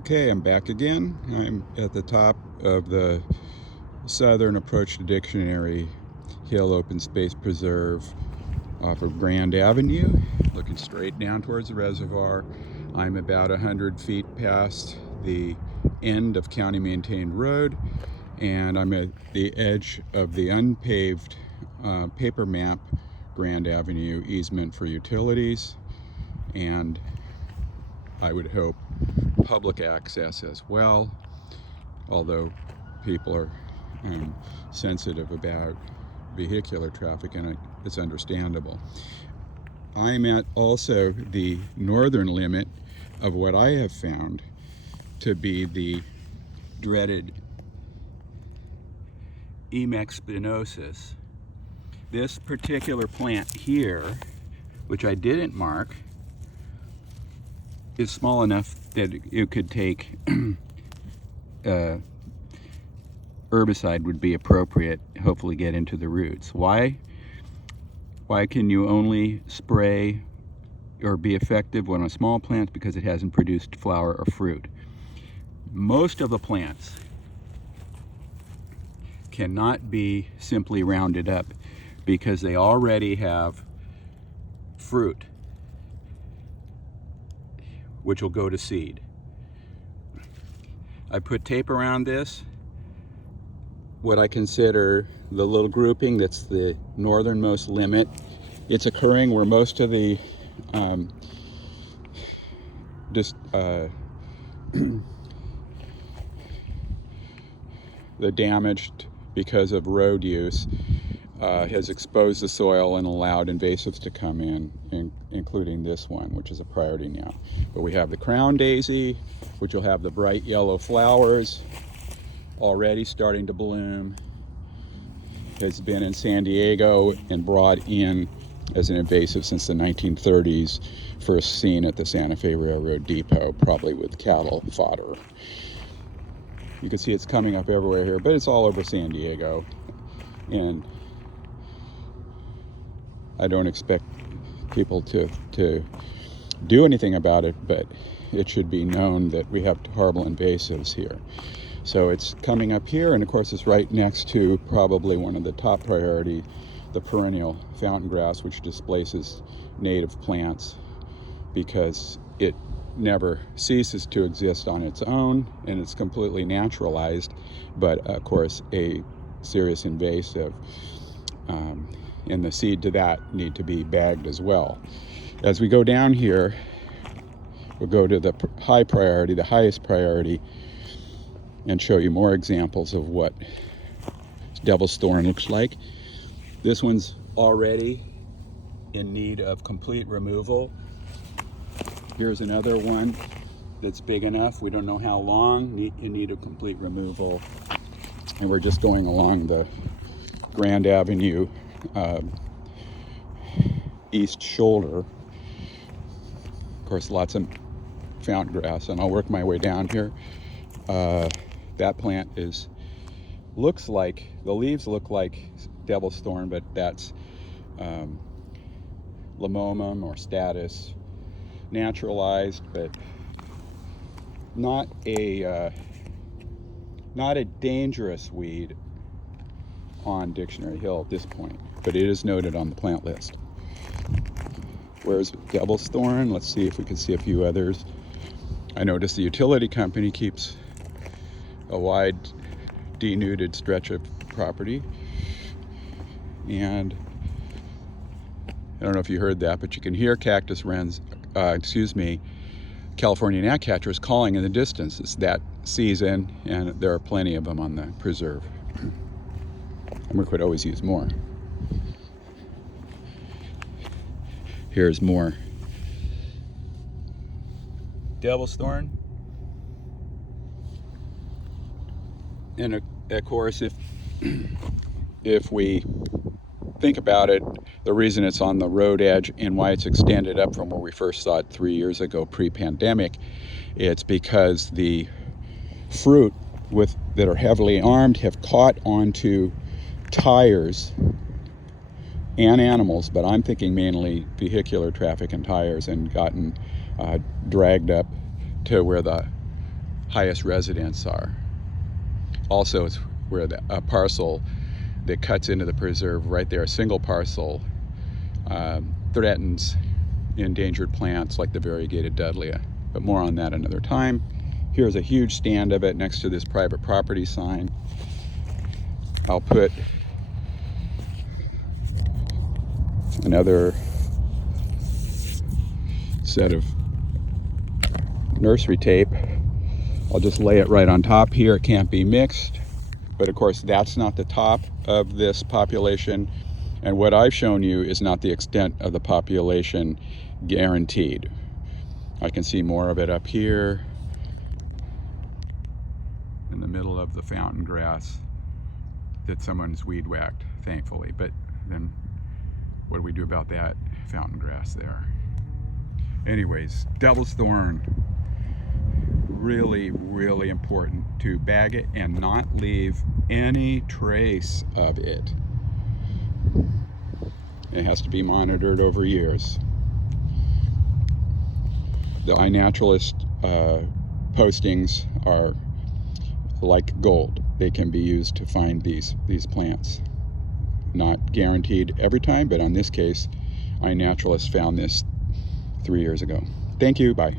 Okay, I'm back again. I'm at the top of the southern approach to Dictionary Hill Open Space Preserve off of Grand Avenue, looking straight down towards the reservoir. I'm about 100 feet past the end of county maintained road, and I'm at the edge of the unpaved paper map Grand Avenue easement for utilities, and I would hope public access as well, although people are sensitive about vehicular traffic, and it's understandable. I'm at also the northern limit of what I have found to be the dreaded Emex spinosus. This particular plant here, which I didn't mark, is small enough that it could take herbicide would be appropriate, hopefully get into the roots. Why can you only spray or be effective on a small plant? Because it hasn't produced flower or fruit. Most of the plants cannot be simply rounded up because they already have fruit, which will go to seed. I put tape around this, what I consider the little grouping that's the northernmost limit. It's occurring where most of the the damaged because of road use has exposed the soil and allowed invasives to come in, including this one, which is a priority now. But we have the crown daisy, which will have the bright yellow flowers already starting to bloom. Has been in San Diego and brought in as an invasive since the 1930s, first seen at the Santa Fe Railroad Depot, probably with cattle fodder. You can see it's coming up everywhere here, but it's all over San Diego, and I don't expect people to do anything about it, but it should be known that we have horrible invasives here. So it's coming up here, and of course it's right next to probably one of the top priority, the perennial fountain grass, which displaces native plants because it never ceases to exist on its own, and it's completely naturalized, but of course a serious invasive, and the seed to that need to be bagged as well. As we go down here, we'll go to the high priority, the highest priority, and show you more examples of what devil's thorn looks like. This one's already in need of complete removal. Here's another one that's big enough. We don't know how long, in need of complete removal. And we're just going along the Grand Avenue east shoulder. Of course, lots of fountain grass, and I'll work my way down here. That plant looks like, the leaves look like devil's thorn, but that's limomum or status, naturalized, but not a dangerous weed on Dictionary Hill at this point, but it is noted on the plant list. Where's devil's thorn? Let's see if we can see a few others. I noticed the utility company keeps a wide denuded stretch of property, and I don't know if you heard that, but you can hear cactus wrens, California gnatcatchers calling in the distance. It's that season, and there are plenty of them on the preserve. And we could always use more. Here's more devil's thorn. And of course, if we think about it, the reason it's on the road edge and why it's extended up from where we first saw it 3 years ago pre-pandemic, it's because the fruit that are heavily armed have caught onto tires and animals, but I'm thinking mainly vehicular traffic and tires, and gotten dragged up to where the highest residents are. Also, it's where a parcel that cuts into the preserve right there, a single parcel, threatens endangered plants like the variegated dudleya. But more on that another time. Here's a huge stand of it next to this private property sign. I'll put another set of nursery tape. I'll just lay it right on top here. It can't be mixed. But of course, that's not the top of this population. And what I've shown you is not the extent of the population guaranteed. I can see more of it up here in the middle of the fountain grass that someone's weed whacked, thankfully. But then what do we do about that fountain grass there? Anyways, devil's thorn. Really, really important to bag it and not leave any trace of it. It has to be monitored over years. The iNaturalist postings are like gold. They can be used to find these plants. Not guaranteed every time, but on this case, iNaturalist found this 3 years ago. Thank you, bye.